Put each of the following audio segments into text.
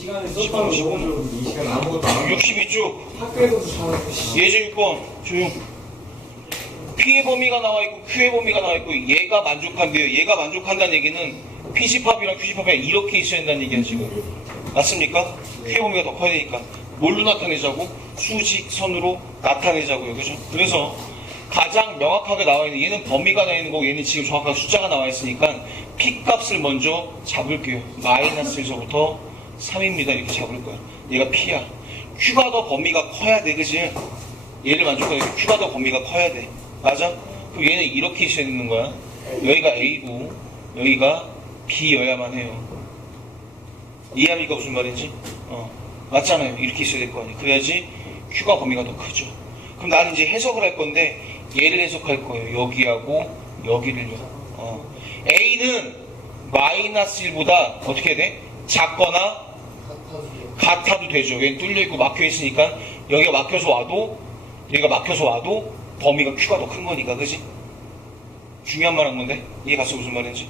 시간에 썼다는 기본적으로 이 시간에. 아무것도 안 하고. 62쪽 학교에서도 잘하고 씨. 예제 6번 조용. P의 범위가 나와 있고 Q의 범위가 나와 있고 얘가 만족한대요. 얘가 만족한다는 얘기는 PC팝이랑 QC팝이 이렇게 있어야 된다는 얘기야 지금. 맞습니까? Q의 범위가 더 커야 되니까. 뭘로 나타내자고? 수직선으로 나타내자고요. 그죠? 그래서 가장 명확하게 나와 있는 얘는 범위가 나와 있는 거고 얘는 지금 정확한 숫자가 나와 있으니까 P 값을 먼저 잡을게요. 마이너스에서부터 3입니다 이렇게 잡을 거야 얘가 P야 Q가 더 범위가 커야 돼 그지? 얘를 위해서 Q가 더 범위가 커야 돼. 맞아? 그럼 얘는 이렇게 있어야 되는 거야. 여기가 A고, 여기가 B여야만 해요. 이해합니까? 무슨 말인지? 어. 맞잖아요. 이렇게 있어야 될 거 아니에요. 그래야지 Q가 범위가 더 크죠. 그럼 나는 이제 해석을 할 건데, 얘를 해석할 거예요. 여기하고, 여기를요. 어. A는 마이너스 1보다 어떻게 돼? 작거나 같아도 되죠. 얘는 뚫려있고 막혀있으니까 여기가 막혀서 와도 여기가 막혀서 와도 범위가 Q가 더 큰 거니까 그지? 중요한 말 한 건데 이해 갔어 무슨 말인지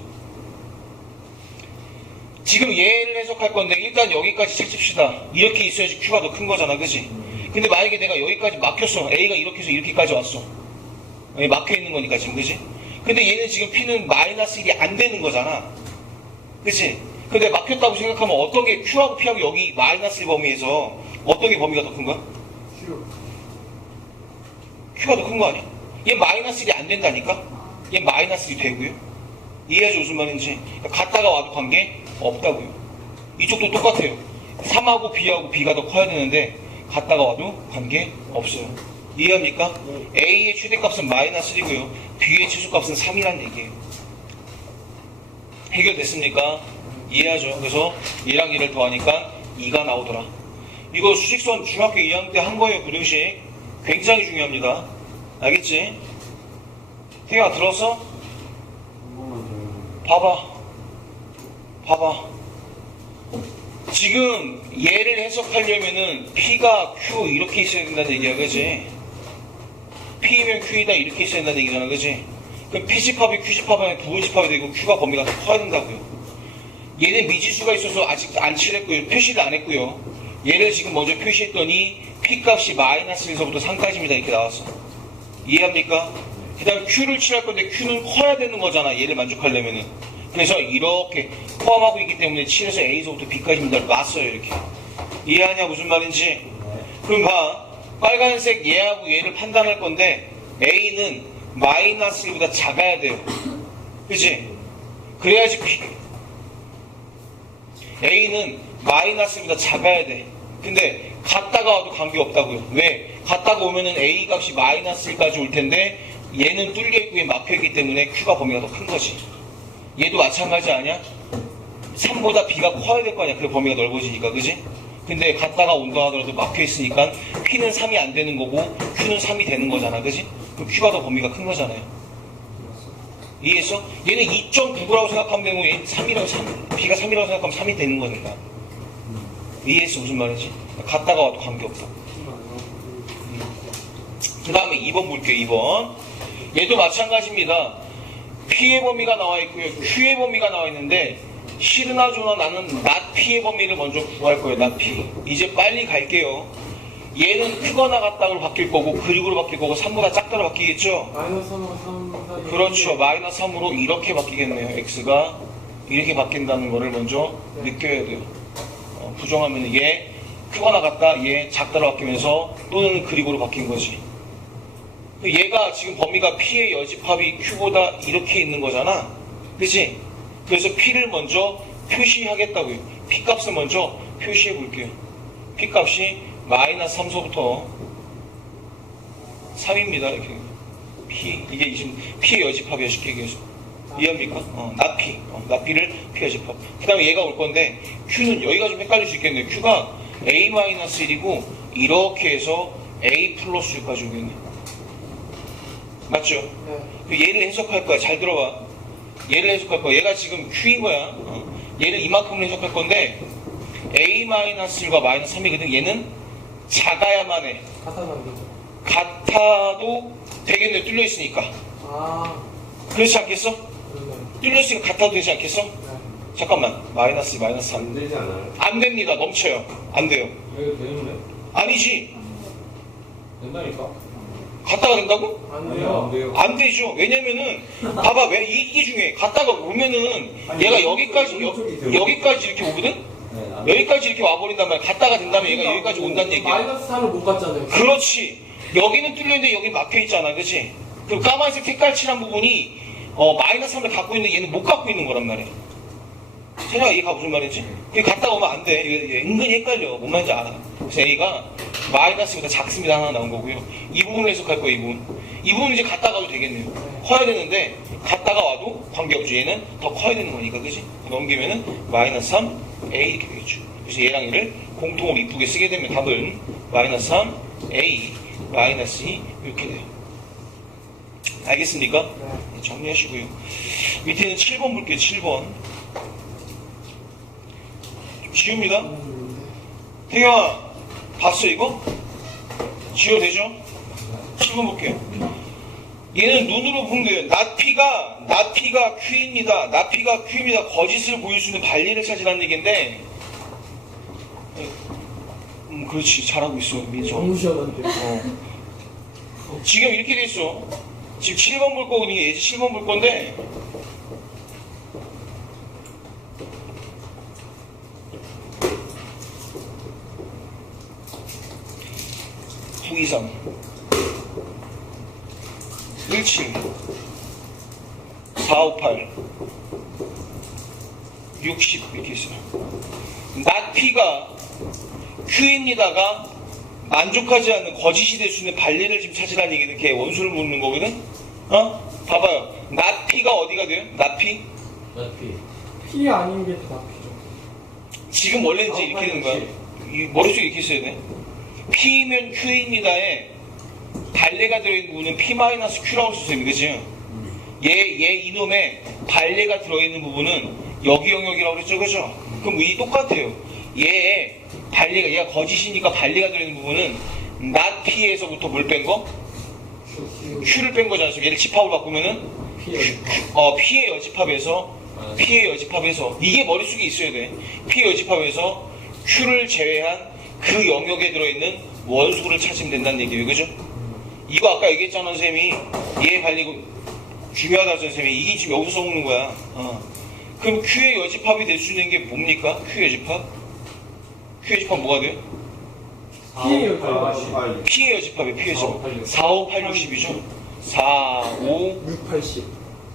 지금 얘를 해석할 건데 일단 여기까지 찾읍시다 이렇게 있어야지 Q가 더 큰 거잖아 그지? 근데 만약에 내가 여기까지 막혔어 A가 이렇게 해서 이렇게까지 왔어 여기 막혀 있는 거니까 지금 그지? 근데 얘는 지금 P는 마이너스 1이 안 되는 거잖아 그치? 근데 막혔다고 생각하면 어떤 게 Q하고 P하고 여기 마이너스 1 범위에서 어떤 게 범위가 더 큰 거야? Q가 더 큰 거 아니야? 얘 마이너스 1이 안 된다니까? 얘 마이너스 1이 되고요. 이해하지 무슨 말인지? 갔다가 와도 관계 없다고요. 이쪽도 똑같아요. 3하고 B하고 B가 더 커야 되는데 갔다가 와도 관계 없어요. 이해합니까? A의 최대값은 마이너스 1이고요. B의 최소값은 3이란 얘기예요. 해결됐습니까? 이해하죠? 그래서 얘랑 얘를 더하니까 2가 나오더라. 이거 수직선 중학교 2학년 때 한 거예요, 구등식. 굉장히 중요합니다. 알겠지? 태가 들었어? 봐봐. 봐봐. 지금 얘를 해석하려면은 P가 Q 이렇게 있어야 된다는 얘기야, 그지? P면 Q이다 이렇게 있어야 된다는 얘기잖아, 그지? 그럼 P집합이 Q집합이 부분집합이 되고 Q가 범위가 더 커야 된다고요. 얘는 미지수가 있어서 아직 안 칠했고요. 표시를 안 했고요. 얘를 지금 먼저 표시했더니 P 값이 마이너스 1서부터 3까지입니다. 이렇게 나왔어. 이해합니까? 그 다음 Q를 칠할 건데 Q는 커야 되는 거잖아. 얘를 만족하려면은. 그래서 이렇게 포함하고 있기 때문에 7에서 A서부터 B까지입니다. 놨어요. 이렇게. 이해하냐? 무슨 말인지? 그럼 봐. 빨간색 얘하고 얘를 판단할 건데 A는 마이너스 1보다 작아야 돼요. 그치? 그래야지 A는 마이너스보다 작아야 돼. 근데 갔다가 와도 관계없다고요. 왜? 갔다가 오면은 A 값이 마이너스 1까지 올 텐데 얘는 뚫려 있고 얘 막혀 있기 때문에 Q가 범위가 더 큰 거지. 얘도 마찬가지 아니야? 3보다 B가 커야 될 거 아니야. 그 범위가 넓어지니까, 그지? 근데 갔다가 온다 하더라도 막혀 있으니까 P는 3이 안 되는 거고 Q는 3이 되는 거잖아, 그지? 그럼 Q가 더 범위가 큰 거잖아요. 이해했어? 얘는 2.99라고 생각하면 되고 얘는 3이라고 3, B가 3이라고 생각하면 3이 되는 거니까. 이해했어? 무슨 말인지? 갔다가 와도 관계없어. 그 다음에 2번 볼게요, 2번. 얘도 마찬가지입니다. P의 범위가 나와 있고요. Q의 범위가 나와 있는데, 실으나 조나 나는 not P의 범위를 먼저 구할 거예요, not P. 이제 빨리 갈게요. 얘는 크거나 같다로 바뀔 거고, 그리고로 바뀔 거고, 3보다 작다로 바뀌겠죠? 마이너스 3하고 3 사이 그렇죠. 마이너스 3으로 이렇게 바뀌겠네요. x가 이렇게 바뀐다는 거를 먼저 느껴야 돼요. 어, 부정하면 얘 크거나 같다, 얘 작다로 바뀌면서 또는 그리고로 바뀐 거지. 얘가 지금 범위가 p의 여집합이 q보다 이렇게 있는 거잖아. 그치? 그래서 p를 먼저 표시하겠다고요. p 값을 먼저 표시해 볼게요. p 값이 마이너스 3서부터 3입니다. 이렇게. P 이게 지금 P 여집합이야 쉽게 얘기해서. 이해합니까? 어, 나피 어, 나피를 P 여집합. 그 다음에 얘가 올 건데 Q는 여기가 좀 헷갈릴 수 있겠네요. Q가 A-1이고 이렇게 해서 A 플러스 6까지 오겠네. 맞죠? 네. 그 얘를 해석할 거야. 잘 들어봐. 얘를 해석할 거야. 얘가 지금 Q인 거야. 어. 얘는 이만큼을 해석할 건데 A-1과 마이너스 3이거든. 얘는 작아야만 해 안 같아도 되겠네 뚫려 있으니까 아 그렇지 않겠어? 그러네 뚫려 있으니까 같아도 되지 않겠어? 네. 잠깐만. 마이너스 마이너스 3. 안 되지 않아요? 안 됩니다. 넘쳐요. 안 돼요. 여기 되는데? 아니지. 된다니까? 갔다가 된다고? 안 돼요. 안 돼요. 안 되죠. 왜냐면은 봐봐 왜 이- 이게 중요해. 갔다가 오면은 아니, 얘가 여기까지 여, 오른쪽이 돼요. 여기까지 이렇게 오거든. 네, 안 여기까지 이렇게 와버린단 말이야. 갔다가 된다면 얘가 여기까지 온다는 얘기야. 마이너스 3을 못 갔잖아요. 그렇지. 여기는 뚫렸는데 여기 막혀 있잖아, 그렇지? 그리고 까만색 색깔 칠한 부분이 어, 마이너스 3을 갖고 있는데 얘는 못 갖고 있는 거란 말이야. 세상아 이해가 무슨 말인지? 그게 갔다 오면 안 돼. 이거 은근히 헷갈려. 뭔 말인지 알아. 그래서 A가 마이너스보다 작습니다 하나 나온 거고요. 이 부분을 해석할 거예요, 이 부분. 이 부분 이제 갔다 가도 되겠네요. 커야 되는데 갔다가 와도 관계없죠. 얘는 더 커야 되는 거니까, 그지? 넘기면은 마이너스 3, A 이렇게 되겠죠. 그래서 얘랑 얘를 공통으로 이쁘게 쓰게 되면 답은 마이너스 3, A, 마이너스 2 이렇게 돼요. 알겠습니까? 네, 정리하시고요. 밑에는 7번 볼게요, 7번. 지웁니다. 태경아, 봤어, 이거? 지워도 되죠? 7번 볼게요. 얘는 눈으로 돼요. 나피가, 나피가 Q입니다. 나피가 Q입니다. 거짓을 보일 수 있는 반리를 찾으라는 얘기인데, 음, 그렇지. 잘하고 있어, 민서. 너무 시원한데. 어. 지금 이렇게 돼 있어. 지금 7번 볼 거거든요. 예지 7번 볼 건데. 후이상 17 458 60 이렇게 있어요. 나피가 Q입니다가 만족하지 않는 거짓이 될 수 있는 반리를 지금 찾으라는 얘기는 걔 원수를 묻는 거거든? 어? 봐봐요. 나피가 어디가 돼요? 나피? 나피. P 아닌 게다 P죠. 지금 원래는 이제 이렇게 되는 거야. 이 머릿속에 이렇게 써야 돼. P면 Q입니다에 발레가 들어있는 부분은 P-Q라고 쓰세요. 그지? 얘, 얘 이놈의 발레가 들어있는 부분은 여기 영역이라고 그랬죠. 그죠? 그럼 이 똑같아요. 얘 발레가, 얘가 거짓이니까 발레가 들어있는 부분은 not P에서부터 뭘 뺀 거? Q를 뺀 거잖아요. 얘를 집합으로 바꾸면은. 어, P의 여집합에서 P의 여집합에서 이게 머릿속에 있어야 돼. P의 여집합에서 Q를 제외한 그 영역에 들어있는 원수를 찾으면 된다는 얘기예요. 그죠? 이거 아까 얘기했잖아, 선생님이. 얘 발리고 중요하다, 선생님이. 이게 지금 여기서 써먹는 거야. 어. 그럼 Q의 여집합이 될 수 있는 게 뭡니까? Q 여집합? Q 여집합 뭐가 돼요? P의 여집합. P의 여집합이 P의 여집합. 4, 4, 5, 8, 6, 10이죠? 4, 5, 6, 80.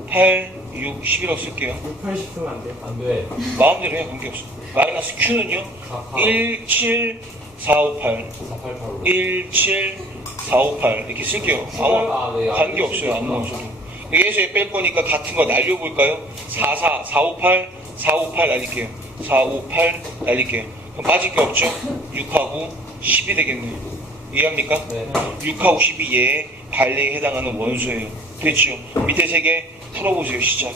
8, 6, 10이라고 쓸게요. 6, 80 쓰면 안 돼요. 안 돼. 마음대로 해 관계없어 마이너스 Q는요 1, 7, 4, 5, 8 488로. 1, 7, 4, 5, 8 이렇게 쓸게요 아무 아, 네. 관계없어요 아무 없어도 여기에서 뺄 거니까 같은 거 날려볼까요? 4, 4, 4, 5, 8 4, 5, 8 날릴게요 4, 5, 8 날릴게요 빠질 게 없죠? 6하고 10이 되겠네요 이해합니까? 네. 6하고 10이 얘의 발레에 해당하는 원소예요 됐죠? 밑에 세 개 풀어보세요 시작